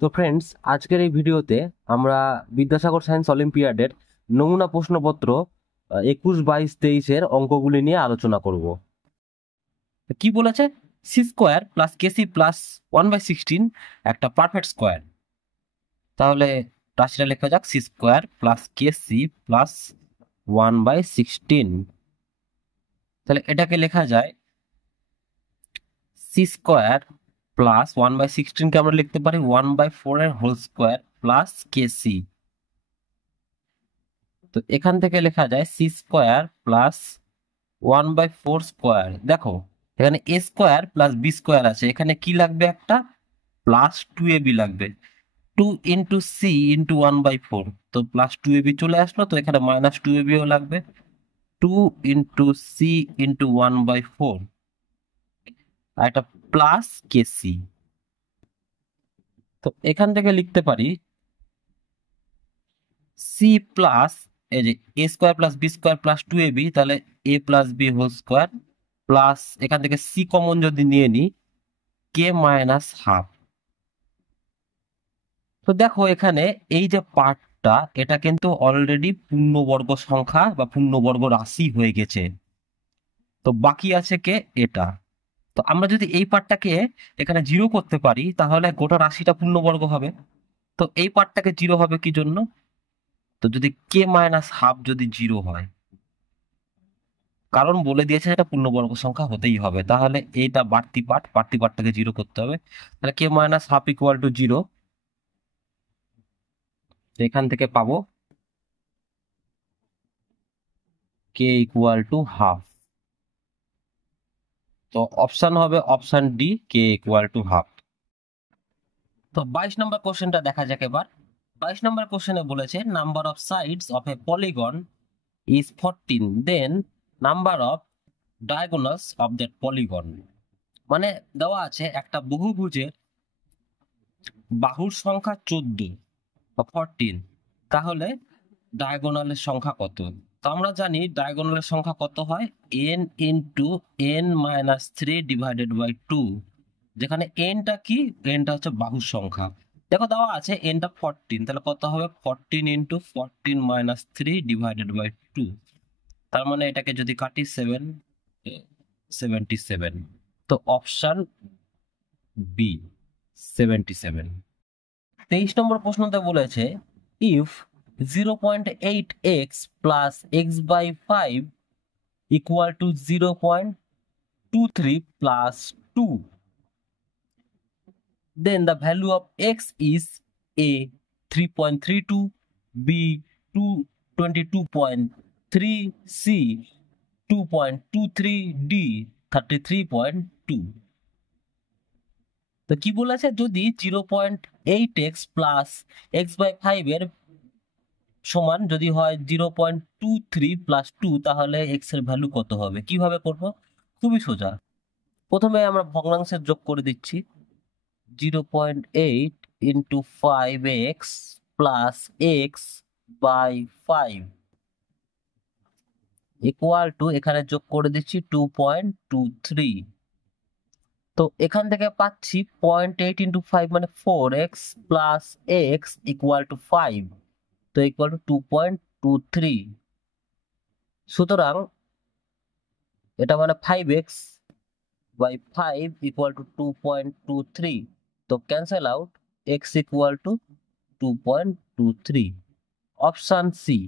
তো ফ্রেন্ডস, আজকের এই ভিডিওতে আমরা বিদ্যাসাগর সায়েন্স অলিম্পিয়াডের নমুনা প্রশ্নপত্র 21, 22, 23-এর অঙ্কগুলি নিয়ে আলোচনা করব। কি বলেছে? সি স্কোয়ার প্লাস কেসি প্লাস 1/16 একটা পারফেক্ট স্কোয়ার। তাহলে রাশিটা লেখা যাক, সি স্কোয়ার প্লাস কেসি প্লাস 1/16। তাহলে এটাকে লেখা যায় সি স্কোয়ার প্লাস 1/16 কে আমরা লিখতে পারি 1/4 এর হোল স্কোয়ার প্লাস কেসি। তো এখান থেকে লেখা যায় সি স্কোয়ার প্লাস 1/4 স্কোয়ার। দেখো, এখানে এ স্কোয়ার প্লাস বি স্কোয়ার আছে, এখানে কি লাগবে? একটা প্লাস 2ab লাগবে। 2 × c × 1/4, তো প্লাস 2ab চলে আসলো, তো এখানে -2ab ও লাগবে। 2 × c × 1/4 আর একটা প্লাস কেসি। তো এখান থেকে লিখতে পারি সি প্লাস, এই যে A square plus B square plus 2ab, তাহলে A plus B whole square plus এখান থেকে সি কমন যদি নিয়ে নিই কে মাইনাস হাফ। তো দেখো এখানে এই যে পার্টটা, এটা কিন্তু অলরেডি পূর্ণবর্গ সংখ্যা বা পূর্ণবর্গ রাশি হয়ে গেছে। তো বাকি আছে কে? এটা। তো আমরা যদি এই পার্টটাকে এখানে জিরো করতে পারি তাহলে গোটা রাশিটা পূর্ণবর্গ হবে। তো এই পার্টটাকে জিরো হবে কি জন্য? তো যদি কে মাইনাস হাফ যদি জিরো হয়, কারণ বলে দিয়েছে এটা পূর্ণবর্গ সংখ্যা হতেই হবে, তাহলে এইটা বাড়তি পার্টটাকে জিরো করতে হবে। তাহলে K minus half equal to zero. এখান থেকে পাবো কে ইকুয়াল টু হাফ। তো অপশন হবে option D, K equal to half. তো 22 নম্বর কোশ্চেনটা দেখা যাক এবার। 22 নম্বর কোশ্চেনে বলেছে number of sides of a polygon is 14, then number of diagonals of that polygon. মানে দেওয়া আছে একটা বহুভুজের বাহুর সংখ্যা 14 বা 14, তাহলে ডায়াগোনালের সংখ্যা কত? তো আমরা জানি ডায়াগোনালের সংখ্যা কত হয়, n ইন্টু n-3/2। যেখানে এনটা কি? এনটা হচ্ছে বাহুর সংখ্যা। দেখো দেওয়া আছে এনটা 14, তাহলে কত হবে? 14 ইন্টু 14-3/2। তার মানে এটাকে যদি কাটি 77। তো অপশন বি, 77। 23 নম্বর প্রশ্নতে বলেছে if 0.8x plus x/5 equal to 0.23 plus 2, then the value of x is a 3.32, b 22.3, c 2.23, d 33.2। তো কি বলেছে? যদি 0.8x প্লাস x/5 এর সমান যদি হয় 0.23 প্লাস 2, তাহলে এক্স এর ভ্যালু কত হবে? কিভাবে করব? খুবই সোজা। প্রথমে আমরা ভগ্নাংশের যোগ করে দিচ্ছি। 0.8 into 5x plus x/5 equal to, এখানে যোগ করে দিচ্ছি 2.23। তো এখান থেকে পাচ্ছি 0.8 ইন্টু 5 মানে 4x plus x equal two 5, তো ইকুয়াল টু 2.23। সুতরাং এটা মানে 5x/5 ইকুয়াল টু 2.23। তো cancel out, x equal to 2.23। Option C.